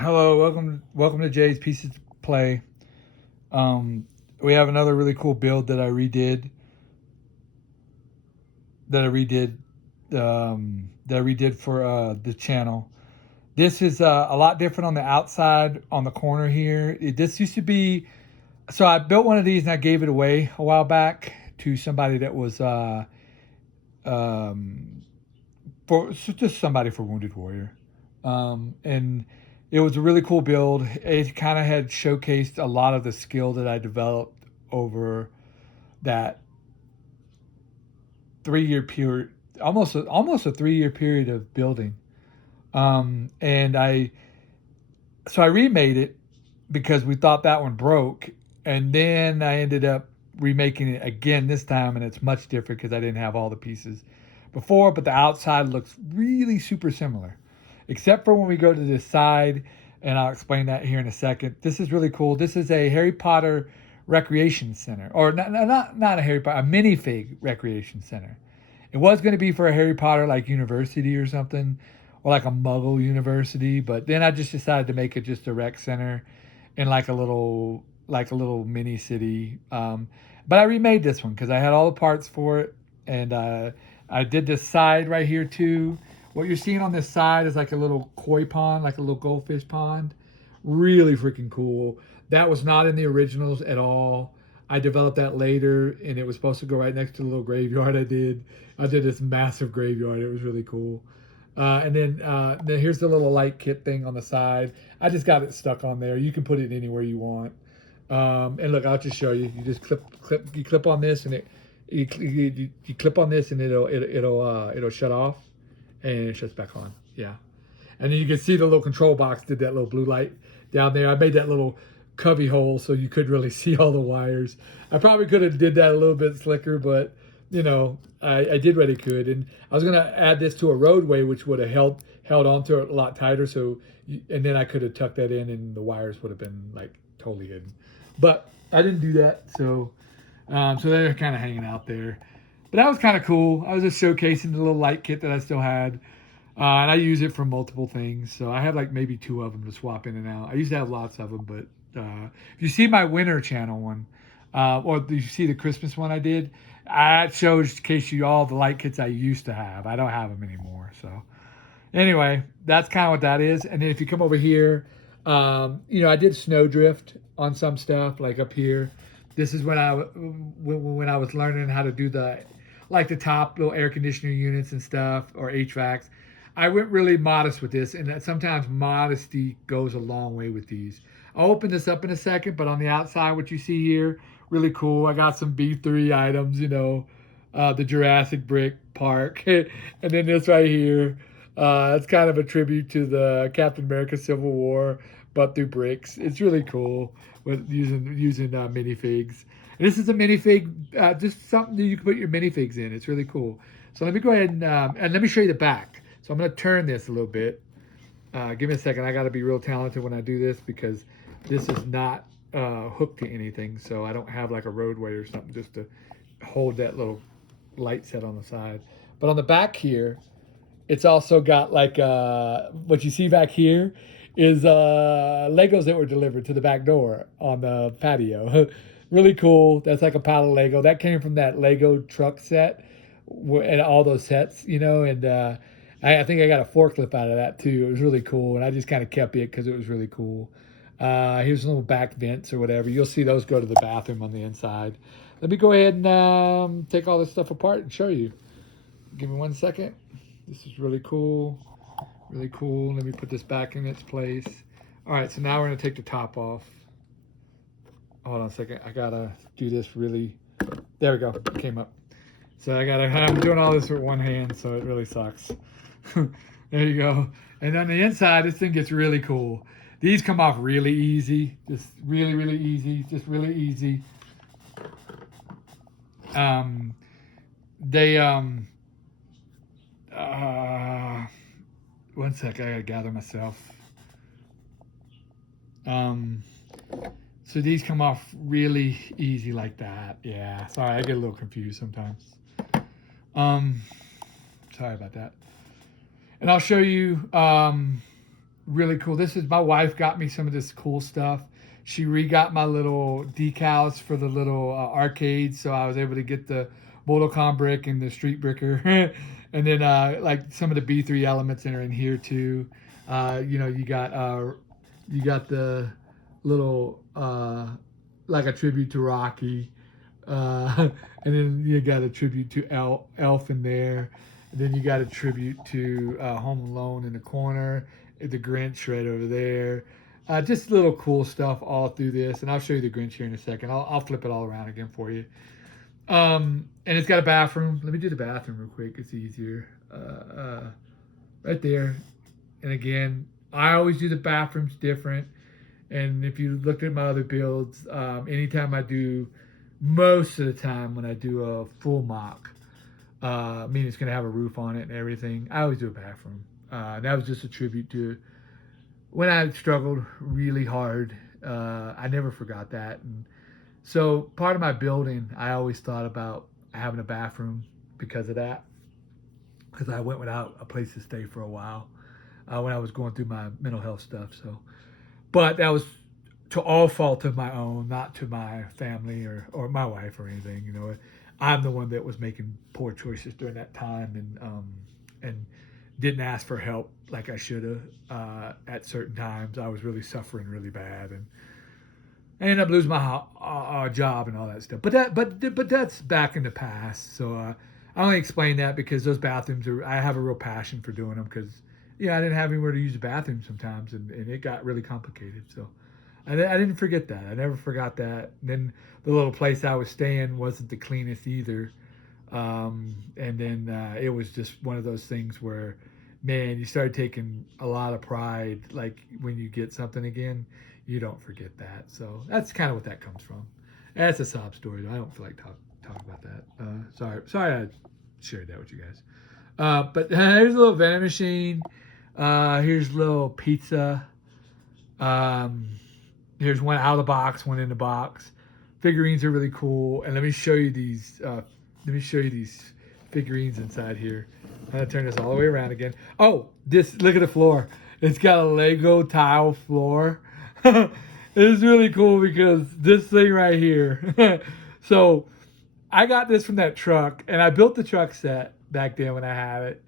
Hello, welcome to Jay's Pieces to Play. Um, we have another really cool build that I redid for the channel. This is a lot different on the outside on the corner here. This used to be, so I built one of these and I gave it away a while back to somebody that was um, for just somebody for Wounded Warrior, and it was a really cool build. It kind of had showcased a lot of the skill that I developed over that 3 year period, almost a 3 year period of building. And I remade it because we thought that one broke, and then I ended up remaking it again this time, and it's much different because I didn't have all the pieces before, but the outside looks really super similar, except for when we go to this side, and I'll explain that here in a second. This is really cool. This is a Harry Potter recreation center, or not a Harry Potter, a minifig recreation center. It was going to be for a Harry Potter like university or something, or like a Muggle university, but then I just decided to make it just a rec center in like a little mini city. But I remade this one because I had all the parts for it, and I did this side right here too. What you're seeing on this side is like a little koi pond, like a little goldfish pond. Really freaking cool. That was not in the originals at all. I developed that later, and it was supposed to go right next to the little graveyard I did this massive graveyard. It was really cool. And then here's the little light kit thing on the side. I just got it stuck on there. You can put it anywhere you want. And look, I'll just show you. You just clip on this, and you clip on this, and it'll shut off, and it shuts back on. Yeah. And then you can see the little control box did that little blue light down there. I made that little cubby hole so you could really see all the wires. I probably could have did that a little bit slicker, but I did what I could. And I was gonna add this to a roadway, which would have held onto it a lot tighter. And then I could have tucked that in, and the wires would have been like totally hidden. But I didn't do that, so they're kind of hanging out there. But that was kind of cool. I was just showcasing the little light kit that I still had. And I use it for multiple things. So I have like maybe two of them to swap in and out. I used to have lots of them, but if you see my winter channel one, or you see the Christmas one I did, I shows in case you all the light kits I used to have. I don't have them anymore. So anyway, that's kind of what that is. And then if you come over here, I did snowdrift on some stuff like up here. This is when I was learning how to do the top little air conditioner units and stuff, or HVACs. I went really modest with this, and that sometimes modesty goes a long way with these. I'll open this up in a second, but on the outside, what you see here, really cool. I got some B3 items, the Jurassic Brick Park, and then this right here. It's kind of a tribute to the Captain America Civil War, but through bricks. It's really cool with using minifigs. And this is a minifig, just something that you can put your minifigs in. It's really cool. So let me go ahead and let me show you the back. So I'm going to turn this a little bit. Give me a second. I got to be real talented when I do this because this is not hooked to anything. So I don't have like a roadway or something just to hold that little light set on the side. But on the back here, it's also got like what you see back here is Legos that were delivered to the back door on the patio. Really cool. That's like a pile of Lego. That came from that Lego truck set and all those sets, and I think I got a forklift out of that too. It was really cool, and I just kind of kept it because it was really cool. Here's little back vents or whatever. You'll see those go to the bathroom on the inside. Let me go ahead and take all this stuff apart and show you. Give me 1 second. This is really cool. Really cool. Let me put this back in its place. All right, so now we're going to take the top off. Hold on a second. I got to do this really. There we go. It came up. So I'm doing all this with one hand, so it really sucks. There you go. And on the inside, this thing gets really cool. These come off really easy. Just really, really easy. Just really easy. They, 1 sec, I gotta gather myself. So these come off really easy like that. Yeah, sorry, I get a little confused sometimes. Sorry about that. And I'll show you really cool. This is my wife got me some of this cool stuff. She re-got my little decals for the little arcades, so I was able to get the Mortal Kombat brick and the Street Bricker, and then like some of the B3 elements that are in here too. You got the little like a tribute to Rocky, and then you got a tribute to Elf in there. And then you got a tribute to Home Alone in the corner, the Grinch right over there. Just little cool stuff all through this, and I'll show you the Grinch here in a second. I'll flip it all around again for you. And it's got a bathroom. Let me do the bathroom real quick. It's easier. Right there. And again, I always do the bathrooms different. And if you looked at my other builds, anytime I do, most of the time when I do a full mock, meaning it's going to have a roof on it and everything, I always do a bathroom. That was just a tribute to when I struggled really hard. I never forgot that. And so part of my building, I always thought about having a bathroom because of that, because I went without a place to stay for a while when I was going through my mental health stuff. So, but that was to all fault of my own, not to my family or my wife or anything. You know, I'm the one that was making poor choices during that time and didn't ask for help like I should have at certain times. I was really suffering really bad, and I ended up losing my job and all that stuff. But that's back in the past. So I only explain that because those bathrooms I have a real passion for doing them because I didn't have anywhere to use the bathroom sometimes, and it got really complicated. So I didn't forget that. I never forgot that. And then the little place I was staying wasn't the cleanest either. And then it was just one of those things where, man, you start taking a lot of pride. Like when you get something again, you don't forget that. So that's kind of what that comes from. That's a sob story, though. I don't feel like talking about that. Sorry I shared that with you guys. But here's a little vending machine. Here's a little pizza. Here's one out of the box, one in the box. Figurines are really cool. And let me show you these figurines inside here. I'm gonna turn this all the way around again. Oh, look at the floor. It's got a Lego tile floor. It's really cool because this thing right here. So I got this from that truck, and I built the truck set back then when I had it.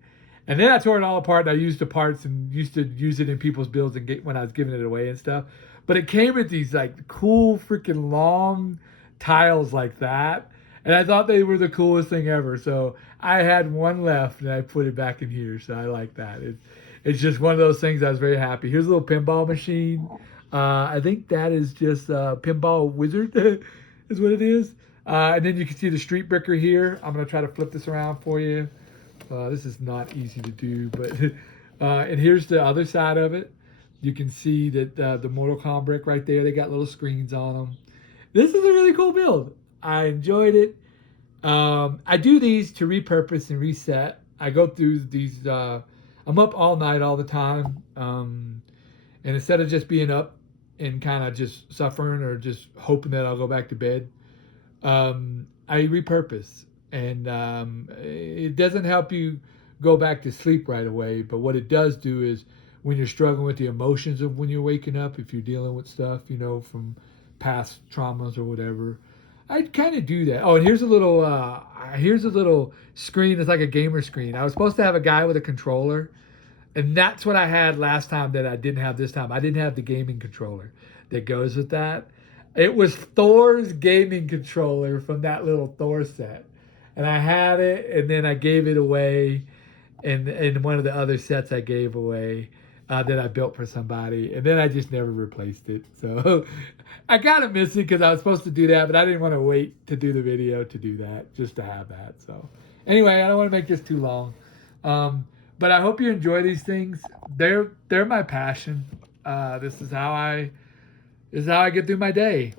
And then I tore it all apart, and I used the parts and used to use it in people's builds and when I was giving it away and stuff. But it came with these like cool freaking long tiles like that. And I thought they were the coolest thing ever. So I had one left and I put it back in here. So I like that. It's just one of those things I was very happy. Here's a little pinball machine. I think that is just Pinball Wizard is what it is. And then you can see the Street Bricker here. I'm going to try to flip this around for you. This is not easy to do, but and here's the other side of it. You can see that the Mortal Kombat brick right there, they got little screens on them. This is a really cool build. I enjoyed it. I do these to repurpose and reset. I go through these. I'm up all night all the time. And instead of just being up and kind of just suffering or just hoping that I'll go back to bed, I repurpose. And it doesn't help you go back to sleep right away. But what it does do is when you're struggling with the emotions of when you're waking up, if you're dealing with stuff, from past traumas or whatever, I'd kind of do that. Oh, and here's a little screen. It's like a gamer screen. I was supposed to have a guy with a controller, and that's what I had last time that I didn't have this time. I didn't have the gaming controller that goes with that. It was Thor's gaming controller from that little Thor set. And I had it, and then I gave it away in one of the other sets I gave away that I built for somebody. And then I just never replaced it. So I kind of miss it because I was supposed to do that, but I didn't want to wait to do the video to do that, just to have that. So anyway, I don't want to make this too long. But I hope you enjoy these things. They're my passion. This is how I get through my day.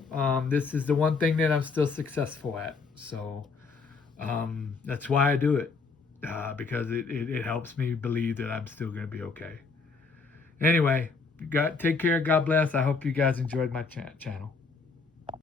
This is the one thing that I'm still successful at. So that's why I do it, because it helps me believe that I'm still going to be okay. Anyway, take care. God bless. I hope you guys enjoyed my channel.